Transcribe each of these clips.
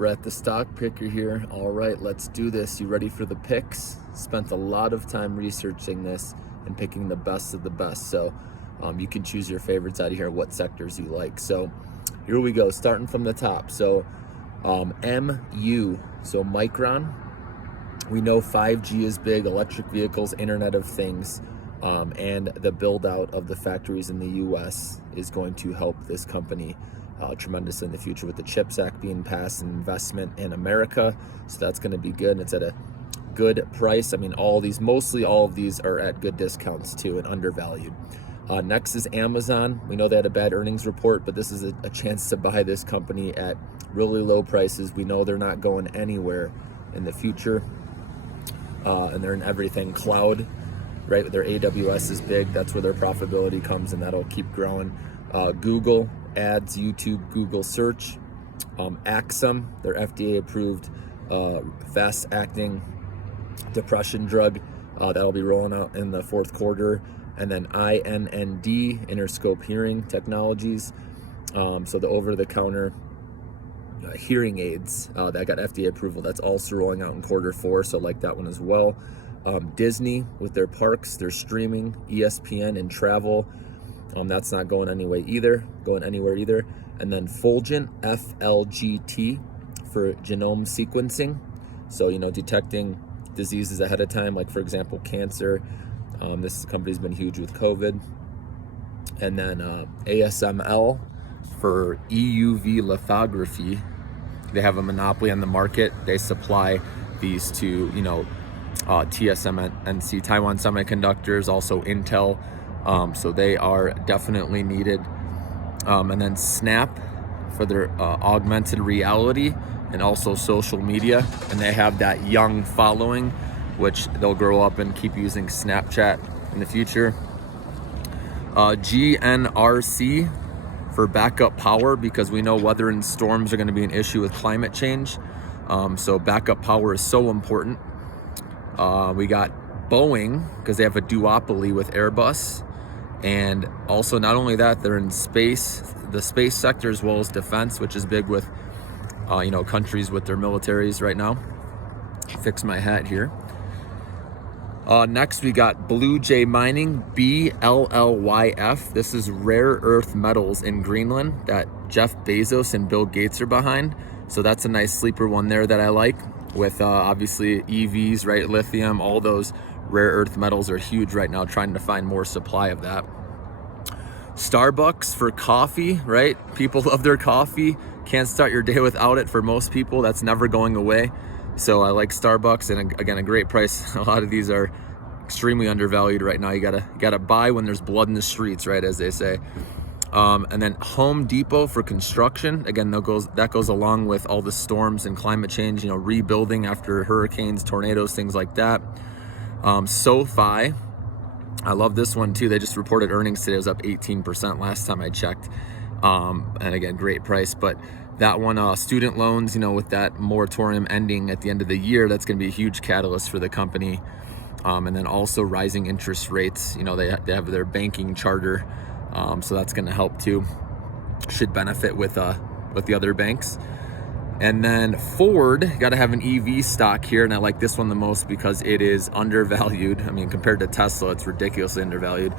Brett, the stock picker here. All right, let's do this. You ready for the picks? Spent a lot of time researching this and picking the best of the best. So you can choose your favorites out of here, what sectors you like. So here we go, starting from the top. So MU, so Micron. We know 5G is big, electric vehicles, Internet of Things, and the build out of the factories in the US is going to help this company tremendously in the future with the CHIPS Act being passed and investment in America. So that's going to be good, and it's at a good price. I mean, mostly all of these are at good discounts too and undervalued. Next is Amazon. We know they had a bad earnings report, but this is a chance to buy this company at really low prices. We know they're not going anywhere in the future, and they're in everything cloud, right? Their AWS is big. That's where their profitability comes, and that'll keep growing. Google Ads, YouTube, Google Search. Axum, their FDA approved fast acting depression drug, that'll be rolling out in the fourth quarter. And then INND, Interscope Hearing Technologies, so the over-the-counter hearing aids that got FDA approval, that's also rolling out in quarter four, so like that one as well. Disney with their parks, their streaming, ESPN and travel, that's not going anywhere either. And then Fulgent, FLGT, for genome sequencing, so detecting diseases ahead of time, like for example cancer. This company's been huge with COVID. And then ASML for EUV lithography. They have a monopoly on the market. They supply these to TSMC, Taiwan Semiconductors, also Intel. So they are definitely needed. And then Snap for their augmented reality and also social media. And they have that young following, which they'll grow up and keep using Snapchat in the future. GNRC for backup power, because we know weather and storms are going to be an issue with climate change. So backup power is so important. We got Boeing, because they have a duopoly with Airbus. And also, not only that, they're in space, the space sector, as well as defense, which is big with countries with their militaries right now. Fix my hat here. Next, we got Blue Jay Mining, BLLYF. This is rare earth metals in Greenland that Jeff Bezos and Bill Gates are behind. So that's a nice sleeper one there that I like, with obviously EVs, right? Lithium, all those rare earth metals are huge right now, trying to find more supply of that. Starbucks for coffee, right? People love their coffee. Can't start your day without it for most people. That's never going away. So I like Starbucks, and again, a great price. A lot of these are extremely undervalued right now. You gotta buy when there's blood in the streets, right, as they say. And then Home Depot for construction. Again, that goes along with all the storms and climate change, rebuilding after hurricanes, tornadoes, things like that. SoFi, I love this one too. They just reported earnings today. It was up 18% last time I checked. And again, great price. But that one, student loans, with that moratorium ending at the end of the year, that's going to be a huge catalyst for the company. And then also rising interest rates. They have their banking charter, so that's going to help too. Should benefit with the other banks. And then Ford, got to have an EV stock here, and I like this one the most because it is undervalued. I mean, compared to Tesla, it's ridiculously undervalued.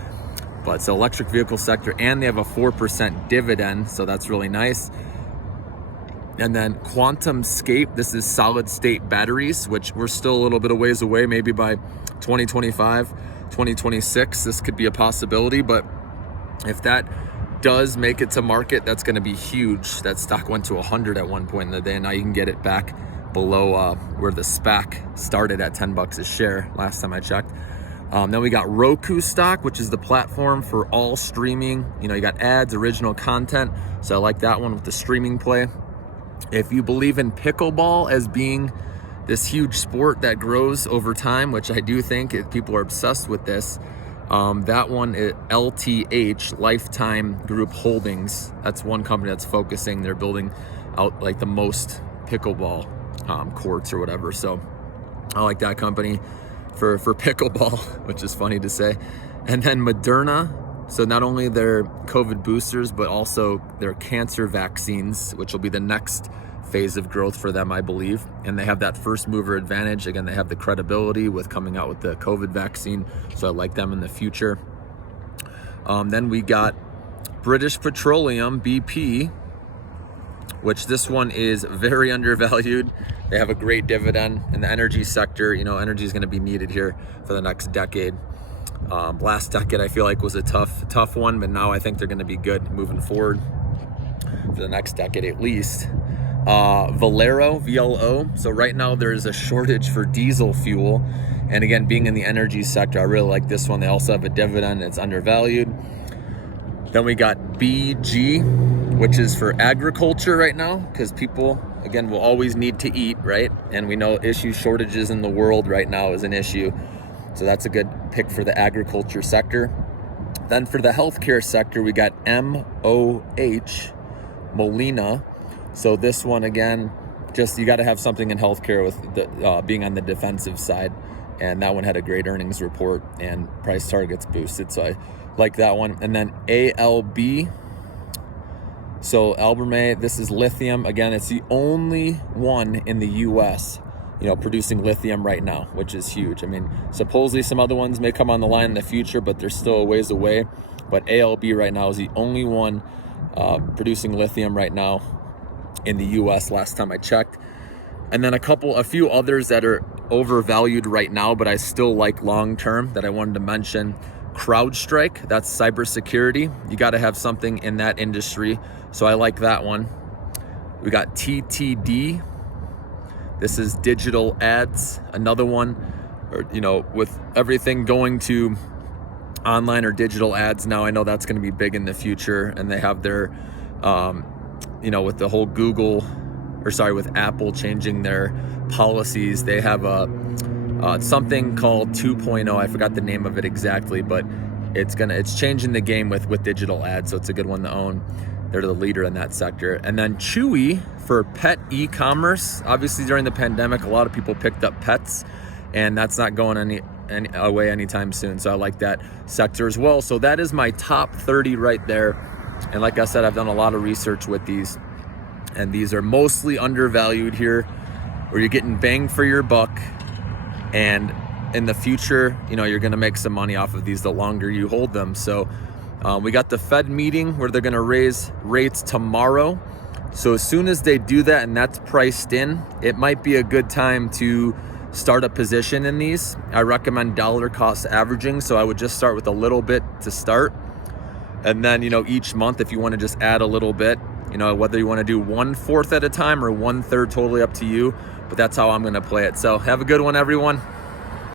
But it's the electric vehicle sector, and they have a 4% dividend, so that's really nice. And then QuantumScape, this is solid state batteries, which we're still a little bit of ways away. Maybe by 2025, 2026, this could be a possibility. But if that does make it to market, that's going to be huge. That stock went to 100 at one point in the day, and now you can get it back below where the SPAC started at $10 a share last time I checked. Then we got Roku stock, which is the platform for all streaming. You got ads, original content. So I like that one with the streaming play. If you believe in pickleball as being this huge sport that grows over time, which I do think people are obsessed with this, that one, LTH, Lifetime Group Holdings, that's one company that's focusing. They're building out like the most pickleball courts or whatever. So I like that company for pickleball, which is funny to say. And then Moderna, so not only their COVID boosters, but also their cancer vaccines, which will be the next phase of growth for them, I believe. And they have that first mover advantage. Again, they have the credibility with coming out with the COVID vaccine. So I like them in the future. Then we got British Petroleum, BP, which this one is very undervalued. They have a great dividend in the energy sector. You know, energy is going to be needed here for the next decade. Last decade, I feel like, was a tough one, but now I think they're going to be good moving forward for the next decade at least. Valero, VLO. So right now there's a shortage for diesel fuel. And again, being in the energy sector, I really like this one. They also have a dividend. It's undervalued. Then we got BG, which is for agriculture right now, because people, again, will always need to eat, right? And we know shortages in the world right now is an issue. So that's a good pick for the agriculture sector. Then for the healthcare sector, we got MOH, Molina. So this one, again, just you got to have something in healthcare with the, being on the defensive side. And that one had a great earnings report and price targets boosted. So I like that one. And then ALB. So Albemarle, this is lithium. Again, it's the only one in the US, you know, producing lithium right now, which is huge. I mean, supposedly some other ones may come on the line in the future, but they're still a ways away. But ALB right now is the only one producing lithium right now in the US last time I checked. And then a few others that are overvalued right now, but I still like long-term that I wanted to mention. CrowdStrike, that's cybersecurity. You got to have something in that industry. So I like that one. We got TTD. This is digital ads. Another one, or, you know, with everything going to online or digital ads now, I know that's going to be big in the future. And they have their, you know, with the whole with Apple changing their policies, they have something called 2.0. I forgot the name of it exactly, but it's changing the game with digital ads. So it's a good one to own. They're the leader in that sector. And then Chewy for pet e-commerce. Obviously during the pandemic, a lot of people picked up pets, and that's not going away anytime soon. So I like that sector as well. So that is my top 30 right there. And like I said, I've done a lot of research with these, and these are mostly undervalued here, where you're getting bang for your buck. And in the future, you know, you're going to make some money off of these the longer you hold them. So we got the Fed meeting where they're going to raise rates tomorrow. So as soon as they do that and that's priced in, it might be a good time to start a position in these. I recommend dollar cost averaging. So I would just start with a little bit to start. And then, you know, each month, if you want to just add a little bit, you know, whether you want to do 1/4 at a time or 1/3, totally up to you. But that's how I'm going to play it. So have a good one, everyone.